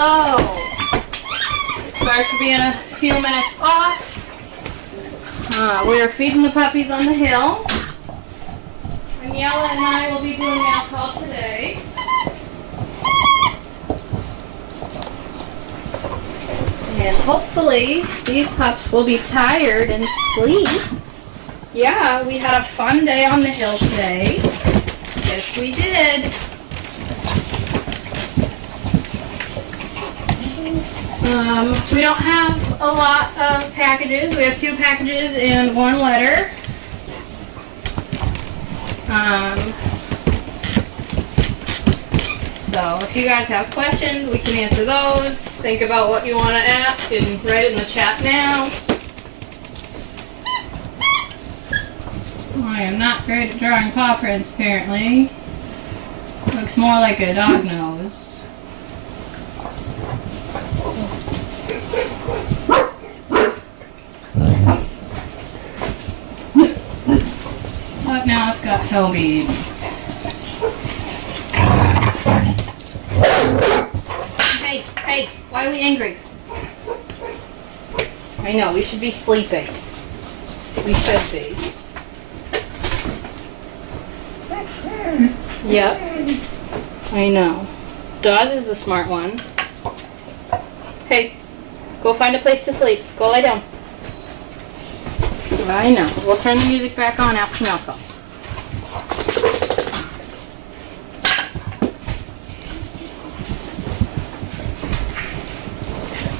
Hello. Sorry for being a few minutes off. We are feeding the puppies on the hill. Aniela and I will be doing mail call today. And hopefully these pups will be tired and sleep. Yeah, we had a fun day on the hill today. Yes, we did. We don't have a lot of packages. We have 2 packages and 1 letter. So if you guys have questions, we can answer those. Think about what you want to ask and write it in the chat now. I am not great at drawing paw prints, apparently. Looks more like a dog nose. But now it's got toe beads. Hey, why are we angry? I know, we should be sleeping. We should be. Yep. I know. Dawes is the smart one. Hey, go find a place to sleep. Go lie down. I know. We'll turn the music back on after mail call.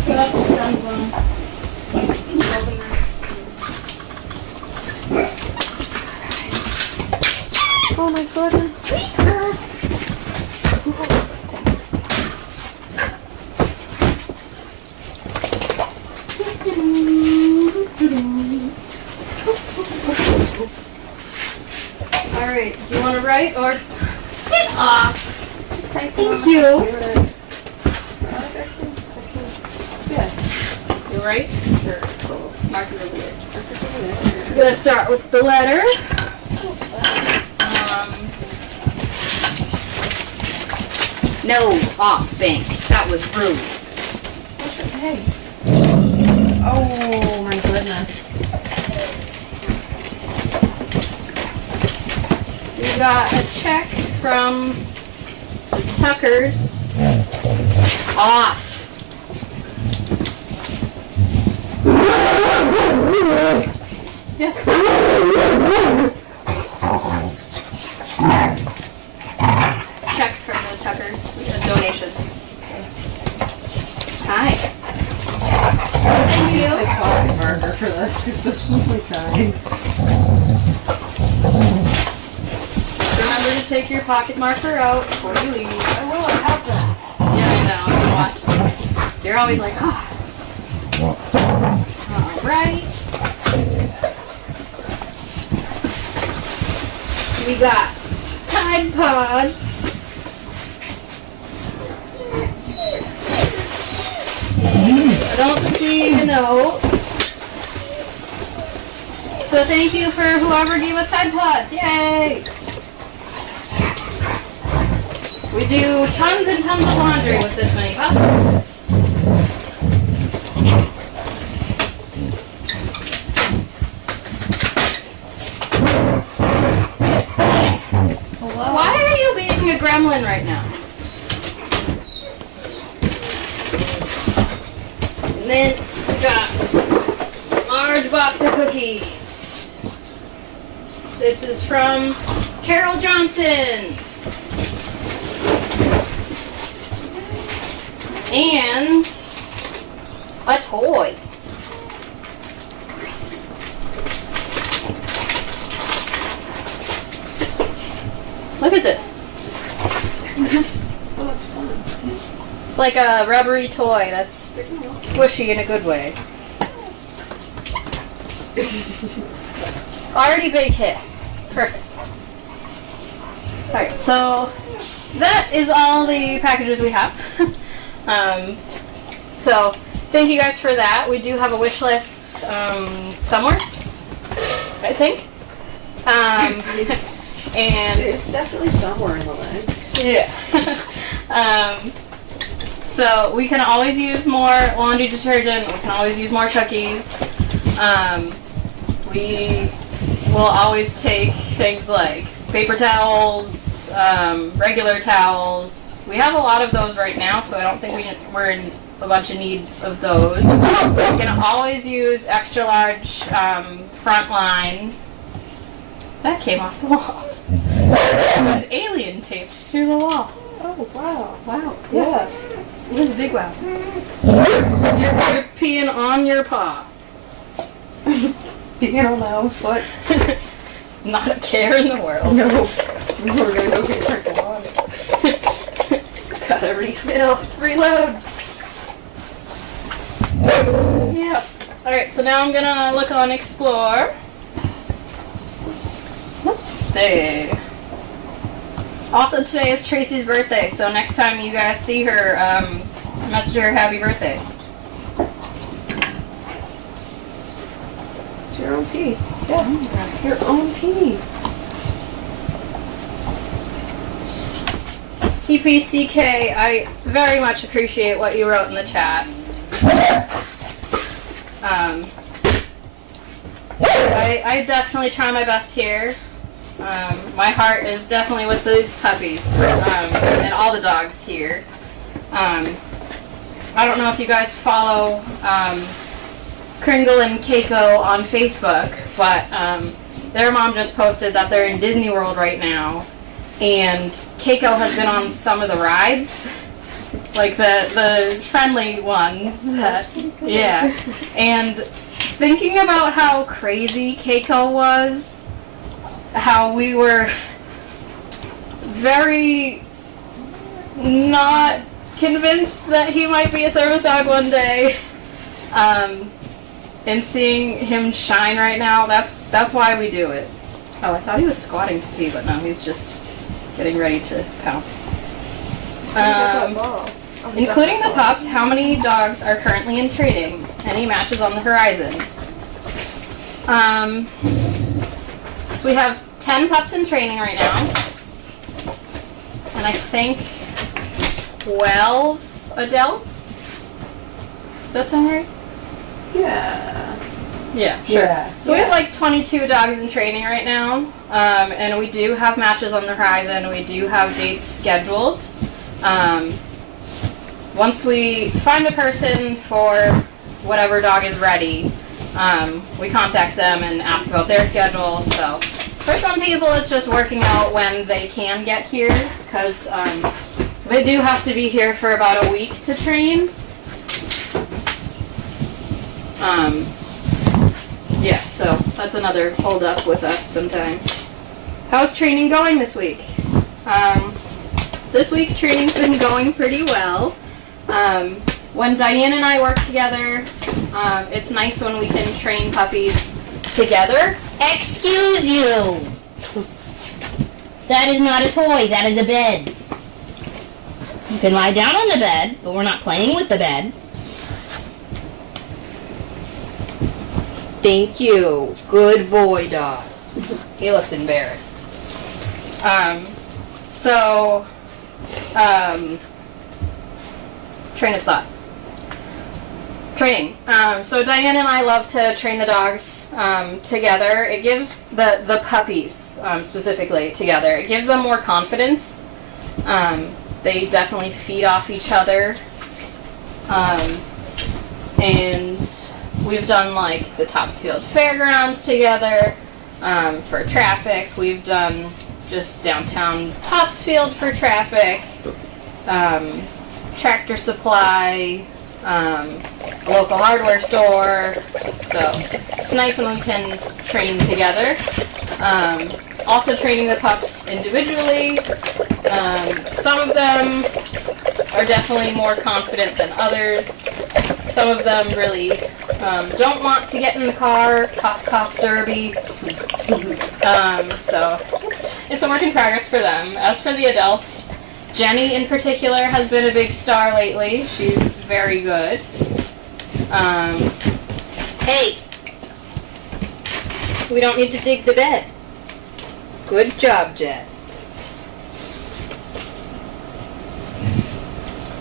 Set up the sun zone. Oh my goodness. Alright, do you want to write or get off? Thank you. You write? Sure. Cool. Marker over there. I'm going to start with the letter. No, off, Banks. That was rude. Hey. Oh my goodness. We got a check from the Tuckers. Off. Yeah. Check from the Tuckers. A donation. Hi. Thank you. I call it marker for this because this one's like dying. Remember to take your pocket marker out before you leave. I will, I have that. Yeah, I know. Watch. You're always like, ah. Alright. We got Tide Pods. I don't see a note. So thank you for whoever gave us Tide Pods. Yay! We do tons and tons of laundry with this many pups. Hello? Why are you being a gremlin right now? And then we got a large box of cookies. This is from Carol Johnson. And a toy. Look at this. Oh, that's fun. It's like a rubbery toy that's squishy in a good way. Already big hit. Perfect. Alright, so that is all the packages we have. So thank you guys for that. We do have a wish list somewhere, I think. And it's definitely somewhere in the legs. yeah. So we can always use more laundry detergent. We can always use more cookies. We will always take things like paper towels, regular towels. We have a lot of those right now, so I don't think we're in a bunch of need of those. We can always use extra large Frontline. That came off the wall. It was alien taped to the wall. Oh, wow. Wow. Yeah. It was big wow. You're peeing on your paw. Being on my own foot. Not a care in the world. No. We're gonna go get a drink of water. Gotta refill. Reload. Yep. Alright, so now I'm gonna look on Explore. Let's see. Also, today is Tracy's birthday, so next time you guys see her, message her happy birthday. It's your own pee. Yeah. Your own pee. CPCK, I very much appreciate what you wrote in the chat. I definitely try my best here. My heart is definitely with these puppies and all the dogs here. I don't know if you guys follow Kringle and Keiko on Facebook, but their mom just posted that they're in Disney World right now, and Keiko has been on some of the rides, like the friendly ones. Yeah, and thinking about how crazy Keiko was, how we were very not convinced that he might be a service dog one day, and seeing him shine right now, that's why we do it. Oh, I thought he was squatting to pee, but no, he's just getting ready to pounce. Including the pups, how many dogs are currently in training? Any matches on the horizon? So we have 10 pups in training right now, and I think 12 adults. Does that sound right? Yeah. Yeah, sure. Yeah. So we have like 22 dogs in training right now, and we do have matches on the horizon. We do have dates scheduled. Once we find a person for whatever dog is ready, we contact them and ask about their schedule. So for some people, it's just working out when they can get here, because they do have to be here for about a week to train. Yeah, so that's another hold up with us sometimes. How's training going this week? This week training's been going pretty well. When Diane and I work together, it's nice when we can train puppies together. Excuse you! That is not a toy, that is a bed. You can lie down on the bed, but we're not playing with the bed. Thank you. Good boy, dogs. He looked embarrassed. Train of thought. Training. So Diane and I love to train the dogs together. It gives the puppies specifically together. It gives them more confidence. They definitely feed off each other. And we've done like the Topsfield Fairgrounds together for traffic. We've done just downtown Topsfield for traffic. Tractor Supply. A local hardware store, so it's nice when we can train together. Also training the pups individually. Some of them are definitely more confident than others. Some of them really don't want to get in the car, cough cough derby. So it's a work in progress for them. As for the adults, Jenny in particular has been a big star lately. She's very good. Hey! We don't need to dig the bed. Good job, Jet.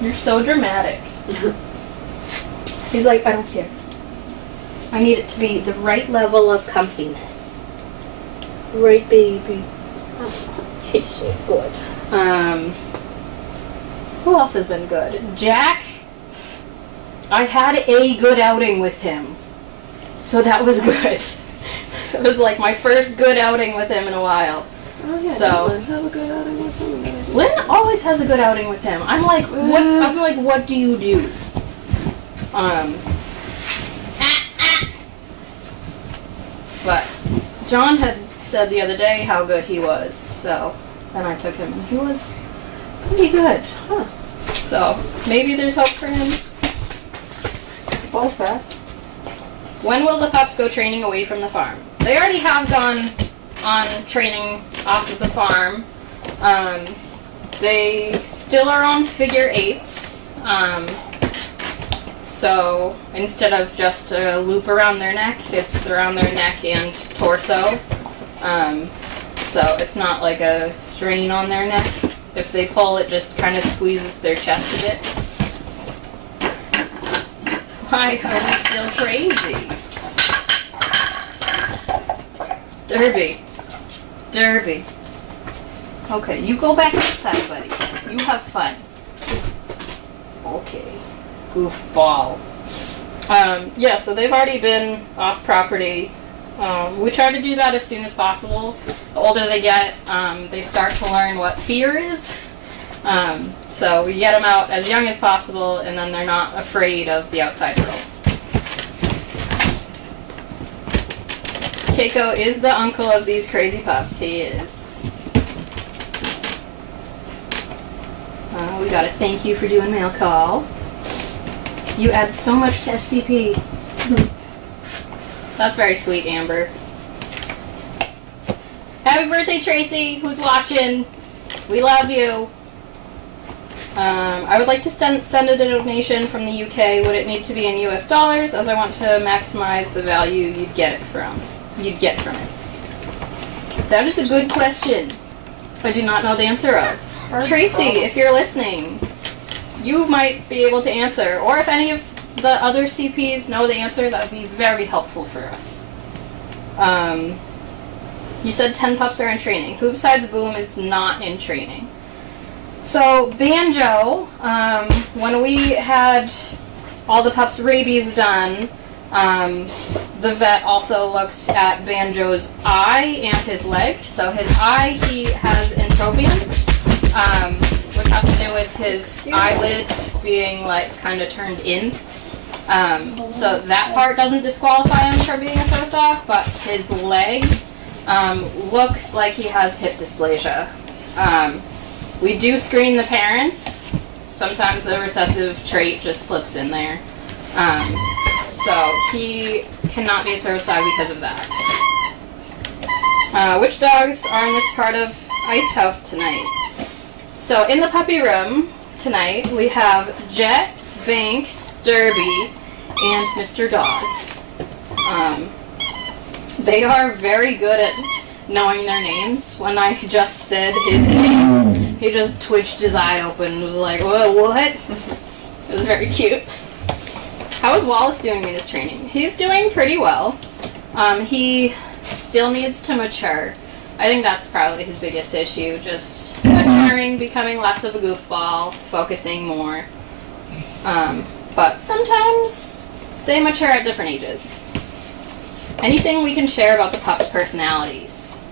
You're so dramatic. He's like, I don't care. I need it to be the right level of comfiness. Right, baby. He's so good. Who else has been good? Jack. I had a good outing with him. So that was good. It was like my first good outing with him in a while. Oh, yeah, So Lynn, have a good outing with him. Lynn always has a good outing with him. I'm like, what? I'm like, what do you do? But John had said the other day how good he was, so then I took him and he was pretty good. Huh. So maybe there's hope for him. Ball's back. When will the pups go training away from the farm? They already have gone on training off of the farm. They still are on figure 8s. So instead of just a loop around their neck, it's around their neck and torso. So it's not like a strain on their neck. If they pull, it just kind of squeezes their chest a bit. Why are we still crazy? Derby. Derby. Okay, you go back inside, buddy. You have fun. Okay. Goofball. Yeah, so they've already been off property. We try to do that as soon as possible. The older they get, they start to learn what fear is. So we get them out as young as possible, and then they're not afraid of the outside world. Keiko is the uncle of these crazy pups. He is. We got a thank you for doing mail call. You add so much to SDP. That's very sweet, Amber. Happy birthday, Tracy, who's watching. We love you. I would like to send a donation from the UK. Would it need to be in US dollars, as I want to maximize the value you'd get from it? That is a good question. I do not know the answer of. Tracy, if you're listening, you might be able to answer. Or if any of the other CPs know the answer, that would be very helpful for us. You said 10 pups are in training. Who besides Boom is not in training? So Banjo, when we had all the pups' rabies done, the vet also looked at Banjo's eye and his leg. So his eye, he has entropion, which has to do with his eyelid being like kind of turned in. So that part doesn't disqualify him for being a service dog, but his leg looks like he has hip dysplasia. We do screen the parents. Sometimes the recessive trait just slips in there. So he cannot be a service dog because of that. Which dogs are in this part of Ice House tonight? So in the puppy room tonight, we have Jet, Banks, Derby, and Mr. Dawes. They are very good at knowing their names. When I just said his name, he just twitched his eye open and was like, "Whoa, what?" It was very cute. How is Wallace doing in his training? He's doing pretty well. He still needs to mature. I think that's probably his biggest issue, just maturing, becoming less of a goofball, focusing more. But sometimes they mature at different ages. Anything we can share about the pups' personalities?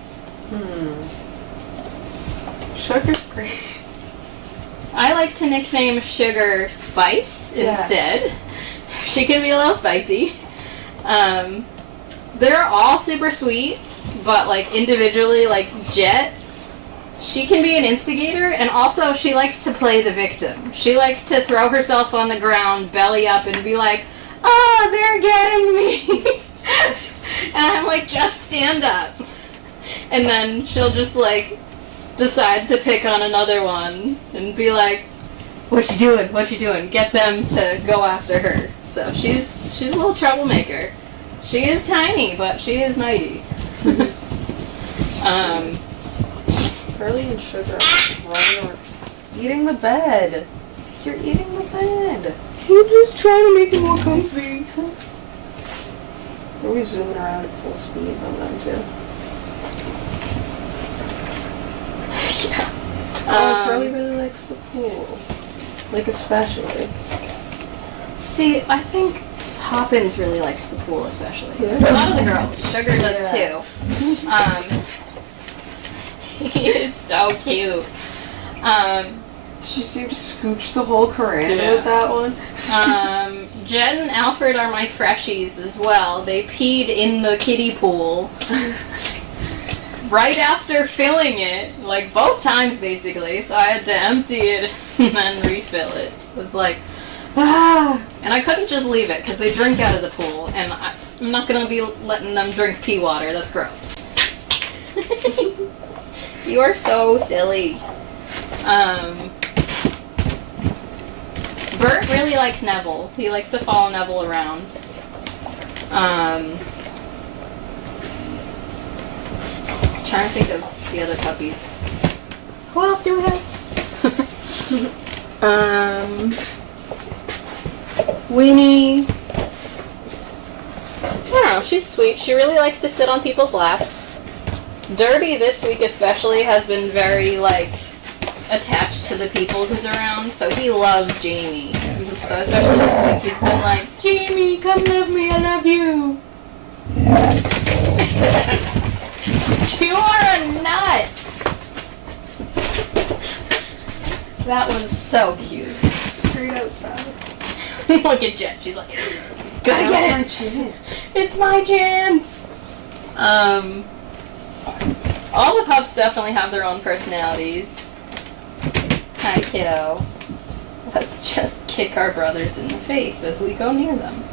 Sugar's great. I like to nickname Sugar Spice instead. She can be a little spicy. They're all super sweet, but like individually, like Jet, she can be an instigator, and also she likes to play the victim. She likes to throw herself on the ground, belly up, and be like, "Oh, they're getting me." And I'm like, "Just stand up." And then she'll just like decide to pick on another one and be like, "What you doing? What you doing?" Get them to go after her. So she's a little troublemaker. She is tiny, but she is mighty. Curly and Sugar are running around eating the bed. You're eating the bed. We're just trying to make it more comfy. Are we zooming around at full speed on them too? Yeah. Oh, Curly really likes the pool. Like especially. See, I think Poppins really likes the pool, especially. Yeah. A lot of the girls. Sugar does Yeah. too. He is so cute. She seemed to scooch the whole Corinne Yeah. with that one. Jen and Alfred are my freshies as well. They peed in the kiddie pool. Right after filling it, like both times basically, so I had to empty it and then refill it. It was like, ah! And I couldn't just leave it because they drink out of the pool, and I'm not gonna be letting them drink pee water. That's gross. You are so silly. Bert really likes Neville. He likes to follow Neville around. Trying to think of the other puppies. Who else do we have? Winnie. I don't know, she's sweet. She really likes to sit on people's laps. Derby this week especially has been very, like, attached to the people who's around, so he loves Jamie. So especially this week he's been like, Jamie, come love me, I love you. You are a nut! That was so cute. Straight outside. Look at Jen, she's like, gotta Now's get my it! chance. It's my chance! All the pups definitely have their own personalities. Hi, kiddo. Let's just kick our brothers in the face as we go near them.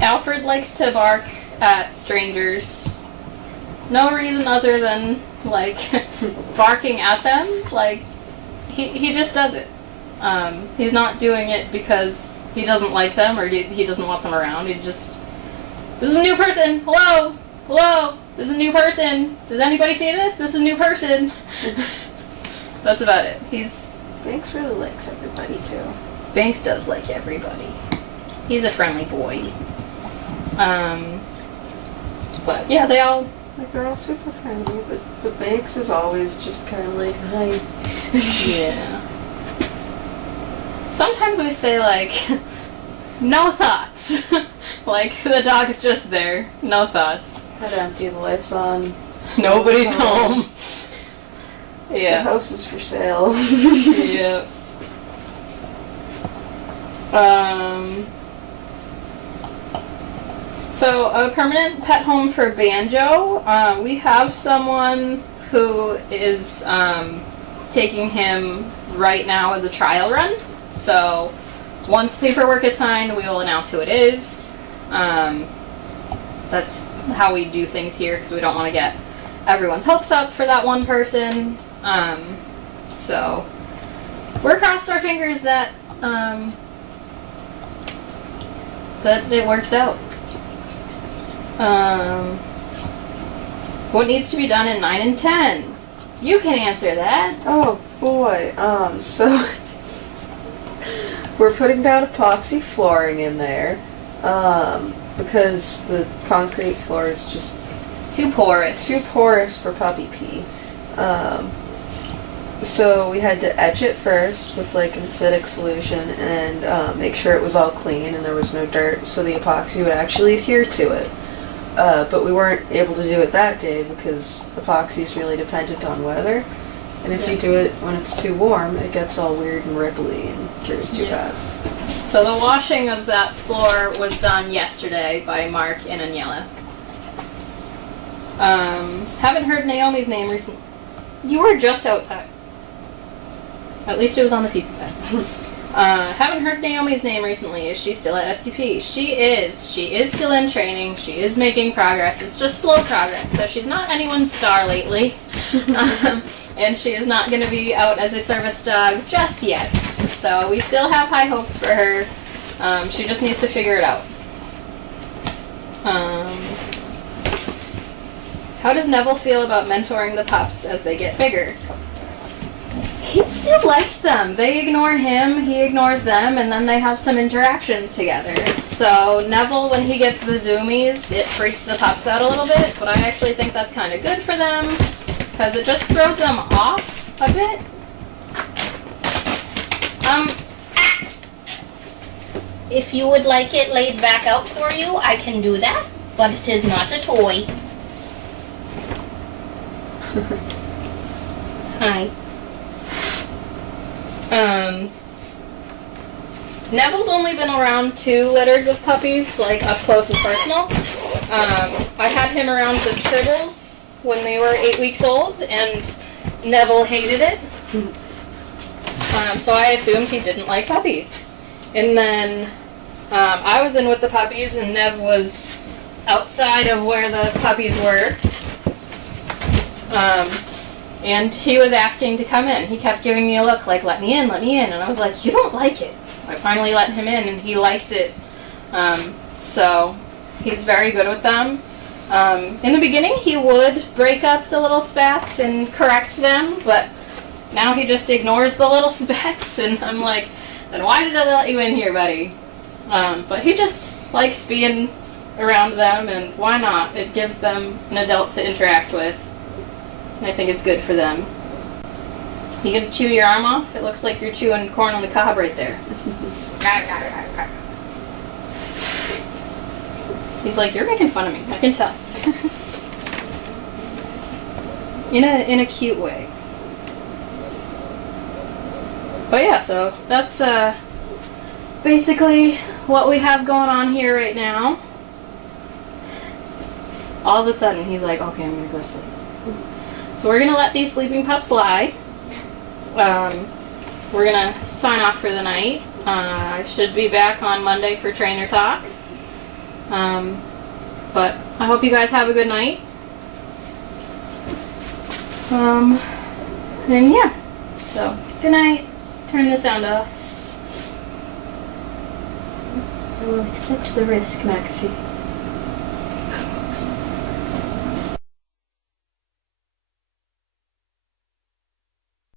Alfred likes to bark at strangers. No reason other than, like, barking at them. Like, he just does it. He's not doing it because he doesn't like them or he doesn't want them around. He just, this is a new person! Hello! Hello! This is a new person! Does anybody see this? This is a new person! That's about it. Banks really likes everybody too. Banks does like everybody. He's a friendly boy. But yeah, they're all super friendly, but Banks is always just kind of like, hi. yeah. Sometimes we say like, no thoughts. Like the dog's just there, no thoughts. Had to empty the lights on. Nobody's home. The Yeah. house is for sale. Yeah. So a permanent pet home for Banjo. We have someone who is taking him right now as a trial run. So once paperwork is signed, we will announce who it is. That's how we do things here because we don't want to get everyone's hopes up for that one person. So we're crossed our fingers that that it works out. What needs to be done in 9 and 10? You can answer that. Oh boy, so we're putting down epoxy flooring in there, because the concrete floor is just Too porous. too porous for puppy pee. So we had to etch it first with like an acidic solution and make sure it was all clean and there was no dirt so the epoxy would actually adhere to it. But we weren't able to do it that day because epoxy is really dependent on weather. And if you do it when it's too warm, it gets all weird and ripply and cures too fast. So the washing of that floor was done yesterday by Mark and Aniela. Haven't heard Naomi's name recently. You were just outside. At least it was on the TV pad. Haven't heard Naomi's name recently. Is she still at SDP? She is. She is still in training. She is making progress. It's just slow progress. So she's not anyone's star lately. And she is not going to be out as a service dog just yet. So we still have high hopes for her. She just needs to figure it out. How does Neville feel about mentoring the pups as they get bigger? he still likes them. They ignore him, he ignores them, and then they have some interactions together. So Neville, when he gets the zoomies, it freaks the pups out a little bit, but I actually think that's kind of good for them because it just throws them off a bit. If you would like it laid back out for you, I can do that, but it is not a toy. Hi. Neville's only been around 2 litters of puppies, like up close and personal. I had him around the Tribbles when they were 8 weeks old, and Neville hated it. So I assumed he didn't like puppies. And then I was in with the puppies, and Nev was outside of where the puppies were. And he was asking to come in. He kept giving me a look like, let me in, and I was like, you don't like it. So I finally let him in, and he liked it. So he's very good with them. In the beginning, he would break up the little spats and correct them, but now he just ignores the little spats, and I'm like, then why did I let you in here, buddy? But he just likes being around them, and why not? It gives them an adult to interact with. I think it's good for them. You gonna chew your arm off? It looks like you're chewing corn on the cob right there. He's like, you're making fun of me. I can tell. in a cute way. But yeah, so that's basically what we have going on here right now. All of a sudden, he's like, okay, I'm gonna go sleep. So we're gonna let these sleeping pups lie. We're gonna sign off for the night. I should be back on Monday for trainer talk. But I hope you guys have a good night. And yeah, so good night. Turn the sound off. I will accept the risk, McAfee.